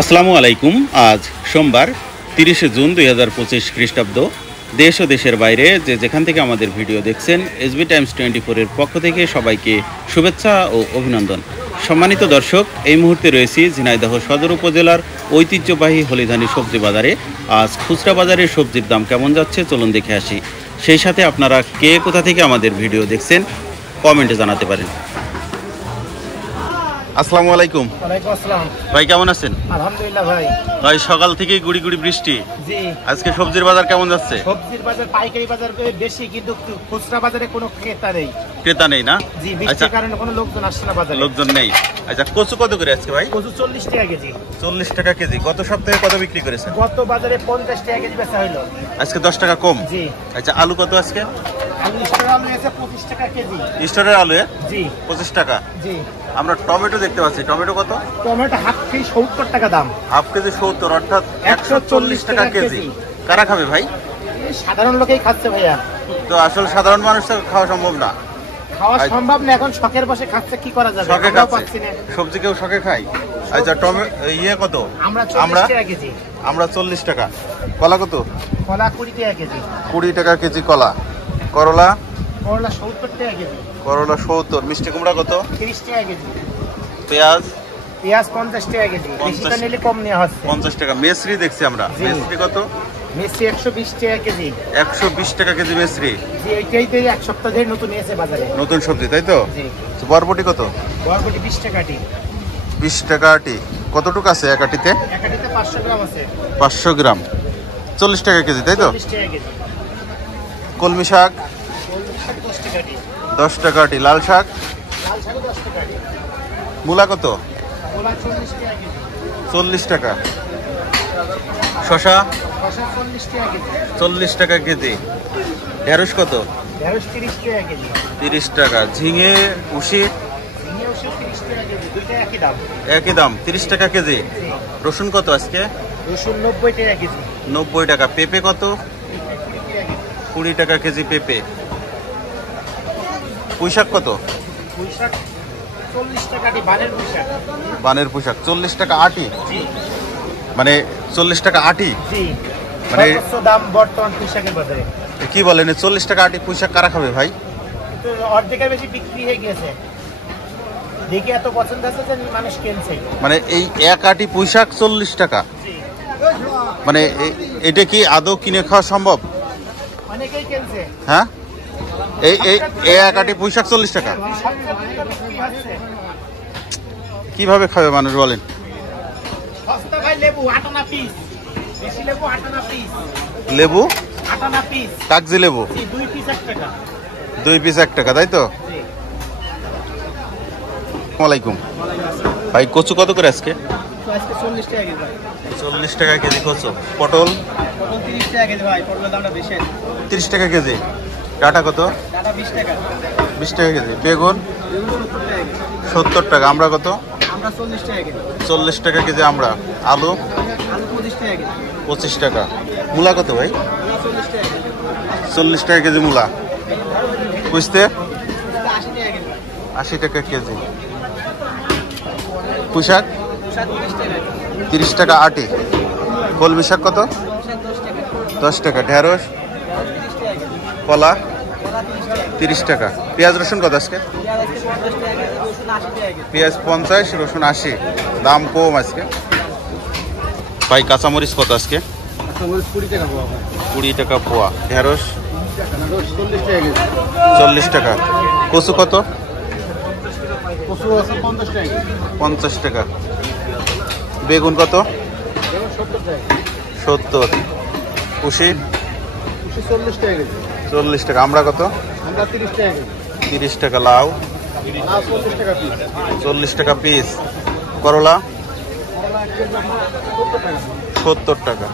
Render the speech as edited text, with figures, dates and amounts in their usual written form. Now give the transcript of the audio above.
আসসালামু আলাইকুম। আজ সোমবার 30শে জুন 2025 খ্রিস্টাব্দ। দেশ ও দেশের বাইরে যেখান থেকে আমাদের ভিডিও দেখছেন, এসবি টাইমস 24-এর পক্ষ থেকে সবাইকে শুভেচ্ছা ও অভিনন্দন। সম্মানিত দর্শক, এই মুহূর্তে রয়েছি ঝিনাইদহ সদর উপজেলার ঐতিহ্যবাহী হলিধানি সবজি বাজারে। আজ খুচরা বাজারে সবজির দাম কেমন যাচ্ছে চলুন দেখে আসি। সেই সাথে আপনারা কে কোথা থেকে আমাদের ভিডিও দেখছেন কমেন্টে জানাতে পারেন। আসসালামু আলাইকুম। ওয়ালাইকুম আসসালাম। ভাই কেমন আছেন? আলহামদুলিল্লাহ ভাই। ভাই সকাল থেকেই গুড়ি গুড়ি বৃষ্টি। জি। আজকে সবজির বাজার কেমন যাচ্ছে? সবজির বাজার পাইকারি বাজার বেশি, কিন্তু খুচরা বাজারে কোনো ক্রেতা নেই। ক্রেতা নেই না? জি, বৃষ্টির কারণে কোনো লোকজন আসছে না বাজারে। লোকজন নেই। আচ্ছা, কচু কত করে আজকে ভাই? কচু 40 টাকা কেজি। 40 টাকা কেজি। গত সপ্তাহে কত বিক্রি করেছেন? গত বাজারে 50 টাকা কেজি বেচা হলো। আজকে 10 টাকা কম। জি। আচ্ছা, আলু কত আজকে? আলু স্টোরের আলু আছে 25 টাকা কেজি। স্টোরের আলু? জি। 25 টাকা। জি। আমরা টমেটো দেখতে পাচ্ছি। টমেটো কত? টমেটো হাফ কেজি 70 টাকা দাম। হাফ কেজি 70, অর্থাৎ 140 টাকা কেজি। কারা খাবে ভাই? সাধারণ লোকেই খাচ্ছে ভাইয়া। তো আসলে সাধারণ মানুষ তো খাওয়া সম্ভব না। খাওয়া সম্ভব না, এখন শখের বসে খাচ্ছে, কি করা যাবে? শখে আমরাও খাচ্ছে। পাচ্ছি না। সবজি কেউ শখে খায়। আচ্ছা, টমেটো কত? আমরা 40 টাকা কেজি। আমরা 40 টাকা। কলা কত? কলা 20 টাকা কেজি। 20 টাকা কেজি কলা। করলা? করলা 70 টাকা কেজি। করলা 70। মিষ্টি কুমড়া কত? 30 টাকা কেজি। পেঁয়াজ? পেঁয়াজ 50 টাকা কেজি। বেশিটা নিলে কম নেওয়া হচ্ছে। 50 টাকা। মেসরি দেখছি আমরা। জি। মেসরি কত? মিষ্টি 120 টাকা কেজি। 120 টাকা কেজি মেসরি। জি, এইটাই তো এক সপ্তাহ ধরে নতুন এসে বাজারে। নতুন সবজি, তাই তো? জি। বরবটি কত? বরবটি 20 টাকা আটি। 20 টাকা আটি। কতটুকু আছে এক আটিতে? এক আটিতে 500 গ্রাম আছে। 500 গ্রাম। 40 টাকা কেজি, তাই তো? 40 টাকা কেজি। কলমি শাক? কলমি শাক 10 টাকা আটি। 10 টাকা আটি। লাল শাক? লাল শাকও 10 টাকা আটি। মূলা কত? মূলা 40 টাকা কেজি। 40 টাকা। শসা? শসা 40 টাকা কেজি। 40 টাকা কেজি। ঢেঁড়স কত? ঢেঁড়স 30 টাকা কেজি। 30 টাকা। ঝিঙে, উশি? ঝিঙে 30 টাকা কেজি। দুইটা একই দাম। একই দাম, 30 টাকা কেজি। জি। রসুন কত আজকে? রসুন 90 টাকা কেজি। 90 টাকা। পেঁপে কত? 20 টাকা কেজি পেঁপে। পুঁইশাক কত? পুঁইশাক 40 টাকা আটি। বানের পুঁইশাক। বানের পুঁইশাক 40 টাকা আটি। জি। মানে 40 টাকা আটি? জি। মানে সর্বোচ্চ দাম বর্তমান পুঁইশাকের বাজারে। কি বলেন, 40 টাকা আটি পুঁইশাক কারা খাবে ভাই? কিন্তু অর্ধেকের বেশি বিক্রি হয়ে গেছে। দেখে এত পছন্দ আছে যে মানুষ কিনছে। মানে এই এক আটি পুঁইশাক 40 টাকা। জি। মানে এটা কি আদৌ কিনে খাওয়া সম্ভব? অনেকেই কিনছে। হ্যাঁ, এই এক আটি পুঁইশাক 40 টাকা কিভাবে খাবে মানুষ বলেন? সস্তা ভাই লেবু 8 আনা পিস। বেশি লেবু 8 আনা পিস। লেবু 8 আনা পিস। কাগজি লেবু? জি, 2 পিস 1 টাকা। 2 পিস 1 টাকা, তাই তো? জি। ওয়ালাইকুম ভাই। কচু কত করে আজকে? তো আজকে 40 টাকা কেজি ভাই। 40 টাকা কেজি কচু। পটল? পটল 30 টাকা কেজি ভাই। পটলের দামটা বেশি। 30 টাকা কেজি। ডাঁটা কত? টাটা 20 টাকা। 20 টাকা কেজি। বেগুন? বেগুন 70 টাকা কেজি। 70 টাকা। আমরা কত? আমরা 40 টাকা কেজি। 40 টাকা কেজি আমরা। আলু? আলু 25 টাকা কেজি। 25 টাকা। মূলা কত ভাই? মূলা 40 টাকা কেজি। 40 টাকা কেজি মূলা। বুঝতে? 80 টাকা কেজি। 80 টাকা কেজি। পুঁইশাক? শাক 30 টাকা কেজি। 30 টাকা আটি। কলমি শাক কত? শাক 10 টাকা। 10 টাকা। ঢেঁড়স? 30 টাকা কেজি। কলা? কলা 30 টাকা। 30 টাকা। পেঁয়াজ রসুন কত আজকে? পেঁয়াজ আজকে 50 টাকা কেজি। রসুন 80 টাকা কেজি। পেঁয়াজ 50, রসুন 80। দাম কম আজকে। ভাই কাঁচামরিচ কত আজকে? কাঁচামরিচ 20 টাকা পোয়া ভাই। 20 টাকা পোয়া। ঢেঁড়স? 40 টাকা কেজি। 40 টাকা। কচু কত? কচু আছে 50 টাকা কেজি। 50 টাকা। বেগুন কত? বেগুন 70 টাকা। 70। কুশি? কুশি 40 টাকা কেজি। 40 টাকা। আমরা কত? আমরা 30 টাকা কেজি। 30 টাকা। লাউ? লাউ 40 টাকা পিস। 40 টাকা পিস। করলা? করলা 1 কেজি 70 টাকা। 70 টাকা।